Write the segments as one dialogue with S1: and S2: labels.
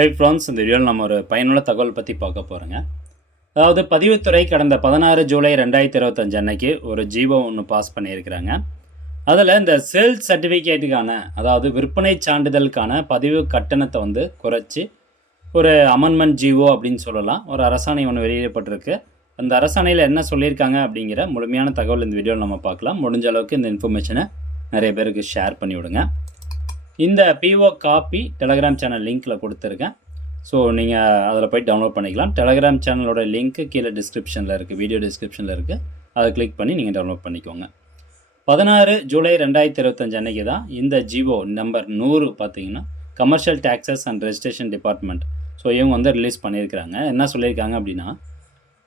S1: Hi friends இந்த வீடியோவில் நம்ம ஒரு பயனுள்ள தகவல் பற்றி பார்க்க போகிறோங்க அதாவது பதிவுத்துறை கடந்த பதினாறு ஜூலை ரெண்டாயிரத்தி இருபத்தஞ்சு அன்னைக்கு ஒரு ஜீவோ ஒன்று பாஸ் பண்ணியிருக்கிறாங்க. அதில் இந்த சேல்ஸ் சர்டிஃபிகேட்டுக்கான அதாவது விற்பனை சான்றிதழுக்கான பதிவு கட்டணத்தை வந்து குறைச்சி ஒரு அமெண்ட்மெண்ட் ஜீவோ அப்படின்னு சொல்லலாம். ஒரு அரசாணை ஒன்று வெளியிடப்பட்டிருக்கு. அந்த அரசாணையில் என்ன சொல்லியிருக்காங்க அப்படிங்கிற முழுமையான தகவல் இந்த வீடியோவில் நம்ம பார்க்கலாம். முடிஞ்ச அளவுக்கு இந்த இன்ஃபர்மேஷனை நிறைய பேருக்கு ஷேர் பண்ணி விடுங்க இந்த பிஓ காப்பி டெலகிராம் சேனல் லிங்க்கில் கொடுத்துருக்கேன். ஸோ நீங்கள் அதில் போய் டவுன்லோட் பண்ணிக்கலாம். டெலகிராம் சேனலோட லிங்க்கு கீழே டிஸ்கிரிப்ஷனில் இருக்குது வீடியோ டிஸ்கிரிப்ஷனில் இருக்குது அதை கிளிக் பண்ணி நீங்கள் டவுன்லோட் பண்ணிக்கோங்க. பதினாறு ஜூலை ரெண்டாயிரத்தி இருபத்தஞ்சு அன்னைக்கு தான் இந்த ஜிஓ நம்பர் நூறு பார்த்தீங்கன்னா commercial taxes and registration department so இவங்க வந்து ரிலீஸ் பண்ணியிருக்கிறாங்க. என்ன சொல்லியிருக்காங்க அப்படின்னா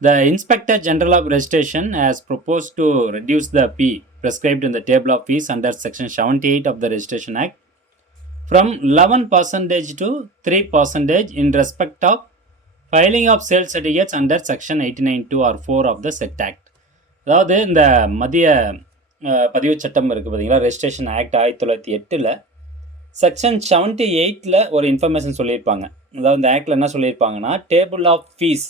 S1: the inspector general of registration has propose to reduce the B prescribed இந்த table of fees under section seventy eight of the registration act from 11 percentage to 3 percentage in respect of filing of sales certificates under section 892 or 4 of the set act. அதாவது இந்த மத்திய பதிவு பதிவுச் சட்டம் இருக்குது பார்த்தீங்களா registration act ஆயிரத்தி தொள்ளாயிரத்தி எட்டில் செக்ஷன் செவன்ட்டி எயிட்டில் ஒரு இன்ஃபர்மேஷன் சொல்லியிருப்பாங்க. அதாவது இந்த ஆக்டில் என்ன சொல்லியிருப்பாங்கன்னா டேபிள் ஆஃப் ஃபீஸ்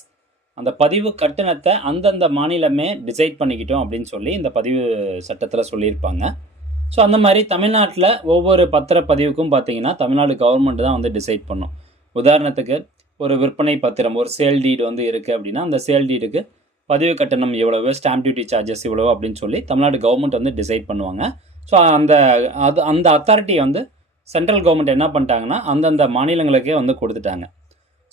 S1: அந்த பதிவு கட்டணத்தை அந்தந்த மாநிலமே டிசைட் பண்ணிக்கிட்டோம் அப்படின்னு சொல்லி இந்த பதிவு சட்டத்தில் சொல்லியிருப்பாங்க. ஸோ அந்த மாதிரி தமிழ்நாட்டில் ஒவ்வொரு பத்திரப்பதிவுக்கும் பார்த்தீங்கன்னா தமிழ்நாடு கவர்மெண்ட் தான் வந்து டிசைட் பண்ணும். உதாரணத்துக்கு ஒரு விற்பனை பத்திரம் ஒரு சேல் டீடு வந்து இருக்குது அப்படின்னா அந்த சேல் டீடுக்கு பதிவு கட்டணம் எவ்வளவு ஸ்டாம்ப் டியூட்டி சார்ஜஸ் இவ்வளோ அப்படின்னு சொல்லி தமிழ்நாடு கவர்மெண்ட் வந்து டிசைட் பண்ணுவாங்க. ஸோ அந்த அது அந்த அத்தாரிட்டியை வந்து சென்ட்ரல் கவர்மெண்ட் என்ன பண்ணிட்டாங்கன்னா அந்தந்த மாநிலங்களுக்கே வந்து கொடுத்துட்டாங்க.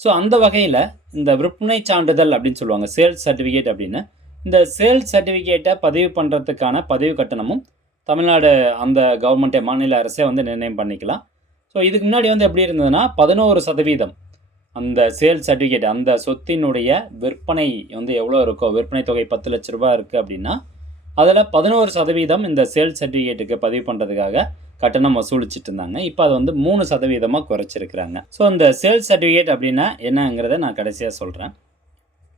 S1: ஸோ அந்த வகையில் இந்த விற்பனை சான்றிதழ் அப்படின்னு சொல்லுவாங்க சேல்ஸ் சர்டிஃபிகேட் அப்படின்னு. இந்த சேல்ஸ் சர்டிஃபிகேட்டை பதிவு பண்ணுறதுக்கான பதிவு கட்டணமும் தமிழ்நாடு அந்த கவர்மெண்ட்டே மாநில அரசே வந்து நிர்ணயம் பண்ணிக்கலாம். ஸோ இதுக்கு முன்னாடி வந்து எப்படி இருந்ததுன்னா பதினோரு சதவீதம் அந்த சேல்ஸ் சர்டிஃபிகேட் அந்த சொத்தினுடைய விற்பனை வந்து எவ்வளோ இருக்கோ விற்பனை தொகை பத்து லட்ச ரூபாய் இருக்குது அப்படின்னா அதில் பதினோரு சதவீதம் இந்த சேல்ஸ் சர்டிஃபிகேட்டுக்கு பதிவு பண்ணுறதுக்காக கட்டணம் வசூலிச்சிட்டு இருந்தாங்க. இப்போ அது வந்து மூணு சதவீதமாக குறைச்சிருக்கிறாங்க. ஸோ இந்த சேல்ஸ் சர்டிஃபிகேட் அப்படின்னா என்னங்கிறத நான் கடைசியாக சொல்கிறேன்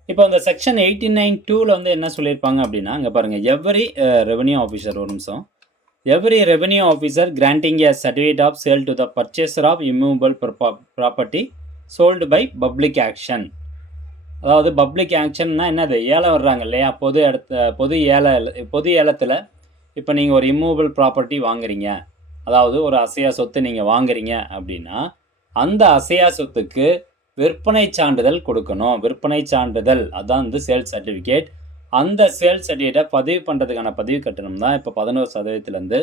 S1: இப்போ அந்த செக்ஷன் எயிட்டி நைன் டூவில் வந்து என்ன சொல்லியிருப்பாங்க அப்படின்னா அங்கே பாருங்கள் எவ்ரி ரெவன்யூ ஆஃபீஸர் ஒரு நிமிஷம். Every revenue officer granting a certificate of sale to the purchaser of immovable property sold by public auction அதாவது பப்ளிக் ஆக்ஷன்னா என்னது? ஏலம் வர்றாங்க இல்லையா? பொது இடத்த பொது ஏல பொது ஏலத்தில் இப்போ நீங்கள் ஒரு இம்மூவபிள் ப்ராப்பர்ட்டி வாங்குறீங்க. அதாவது ஒரு அசையா சொத்து நீங்கள் வாங்குறீங்க அப்படின்னா அந்த அசையா சொத்துக்கு விற்பனை சான்றிதழ் கொடுக்கணும். விற்பனை சான்றிதழ் அதான் வந்து சேல்ஸ் சர்டிஃபிகேட் அந்த சேல்ஸ் சர்டிஃபிகேட்டை பதிவு பண்ணுறதுக்கான பதிவு கட்டணம் தான் இப்போ பதினோரு சதவீதத்துலேருந்து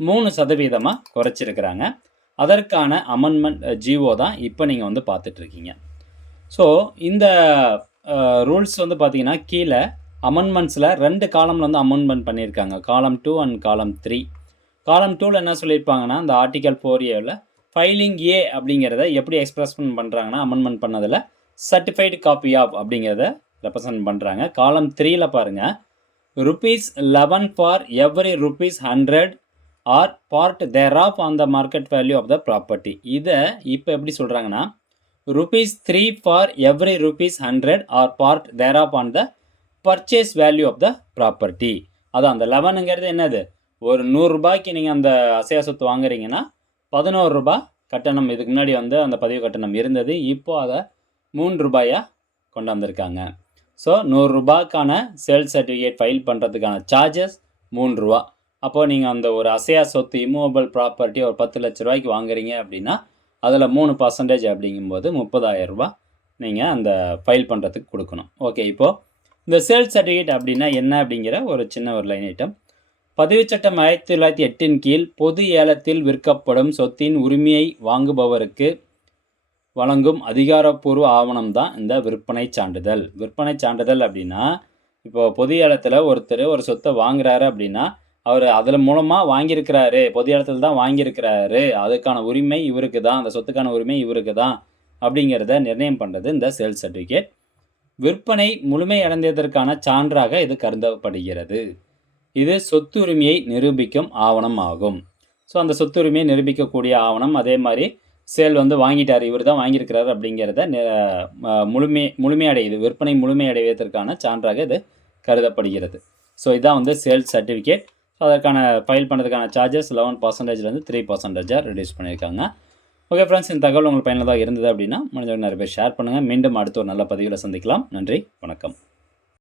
S1: மூணு சதவீதமாக குறைச்சிருக்கிறாங்க. அதற்கான அமெண்ட்மெண்ட் ஜிஓ தான் இப்போ நீங்கள் வந்து பார்த்துட்ருக்கீங்க. ஸோ இந்த ரூல்ஸ் வந்து பார்த்தீங்கன்னா கீழே அமெண்ட்மெண்ட்ஸில் ரெண்டு காலமில் வந்து அமெண்ட்மெண்ட் பண்ணியிருக்காங்க. காலம் டூ அண்ட் காலம் த்ரீ காலம் டூவில் என்ன சொல்லியிருப்பாங்கன்னா இந்த ஆர்டிகல் ஃபோர் ஏவில் ஃபைலிங் ஏ அப்படிங்கிறத எப்படி எக்ஸ்பிரஸ் பண்ணுறாங்கன்னா அமெண்ட்மெண்ட் பண்ணதில் சர்டிஃபைடு காப்பி ஆஃப் அப்படிங்கிறத ரெப்ரசன்ட் பண்ணுறாங்க காலம் த்ரீயில் பாருங்கள் rupees eleven for every rupees hundred or part thereof on the market value of the property இதை இப்போ எப்படி சொல்கிறாங்கன்னா rupees three for every rupees hundred or part thereof on the purchase value of the property அதான் அந்த லெவனுங்கிறது என்னது? ஒரு நூறுரூபாய்க்கு நீங்கள் அந்த அசையா சொத்து வாங்குறீங்கன்னா பதினோரு ரூபா கட்டணம் இதுக்கு முன்னாடி வந்து அந்த பதிவு கட்டணம் இருந்தது. இப்போ அதை மூன்று ரூபாயாக கொண்டாந்துருக்காங்க. ஸோ நூறுரூபாக்கான சேல்ஸ் சர்டிஃபிகேட் ஃபைல் பண்ணுறதுக்கான சார்ஜஸ் மூணு ரூபா. அப்போது நீங்கள் அந்த ஒரு அசையா சொத்து இம்மூவபிள் ப்ராப்பர்ட்டி ஒரு பத்து லட்ச ரூபாய்க்கு வாங்குறீங்க அப்படின்னா அதில் மூணு பர்சன்டேஜ் அப்படிங்கும்போது முப்பதாயிரம் நீங்கள் அந்த ஃபைல் பண்ணுறதுக்கு கொடுக்கணும். ஓகே இப்போது இந்த சேல்ஸ் சர்டிஃபிகேட் அப்படின்னா என்ன அப்படிங்கிற ஒரு சின்ன ஒரு லைன் ஐட்டம் பதிவுச் சட்டம் ஆயிரத்தி தொள்ளாயிரத்தி எட்டின் கீழ் பொது ஏலத்தில் விற்கப்படும் சொத்தின் உரிமையை வாங்குபவருக்கு வழங்கும் அதிகாரப்பூர்வ ஆவணம் தான் இந்த விற்பனை சான்றிதழ். விற்பனை சான்றிதழ் அப்படின்னா இப்போ பொது இடத்துல ஒருத்தர் ஒரு சொத்தை வாங்குறாரு அப்படின்னா அவர் அதில் மூலமாக வாங்கியிருக்கிறாரு பொது இடத்துல தான் வாங்கியிருக்கிறாரு அதுக்கான உரிமை இவருக்கு தான் அந்த சொத்துக்கான உரிமை இவருக்கு தான் அப்படிங்கிறத நிர்ணயம் பண்ணுறது இந்த சேல்ஸ் சர்டிஃபிகேட். விற்பனை முழுமை அடைந்ததற்கான சான்றாக இது கருதப்படுகிறது. இது சொத்துரிமையை நிரூபிக்கும் ஆவணம் ஆகும். ஸோ அந்த சொத்துரிமையை நிரூபிக்கக்கூடிய ஆவணம் அதே மாதிரி சேல் வந்து வாங்கிட்டார். இவர் தான் வாங்கியிருக்கிறார் அப்படிங்கிறத முழுமை முழுமையடையுது விற்பனை முழுமையடைவதற்கான சான்றாக இது கருதப்படுகிறது. ஸோ இதான் வந்து சேல்ஸ் சர்டிஃபிகேட். ஸோ அதற்கான ஃபைல் பண்ணுறதுக்கான சார்ஜஸ் லெவன் பர்சன்டேஜ்லேருந்து த்ரீ பர்சன்டேஜாக ரெடியூஸ் பண்ணியிருக்காங்க. ஓகே ஃப்ரெண்ட்ஸ் இந்த தகவல் உங்களுக்கு பயனுள்ளதாக இருந்தது அப்படின்னா முடிஞ்சவங்க நிறைய பேர் ஷேர் பண்ணுங்கள் மீண்டும் அடுத்த ஒரு நல்ல பதிவில் சந்திக்கலாம். நன்றி வணக்கம்.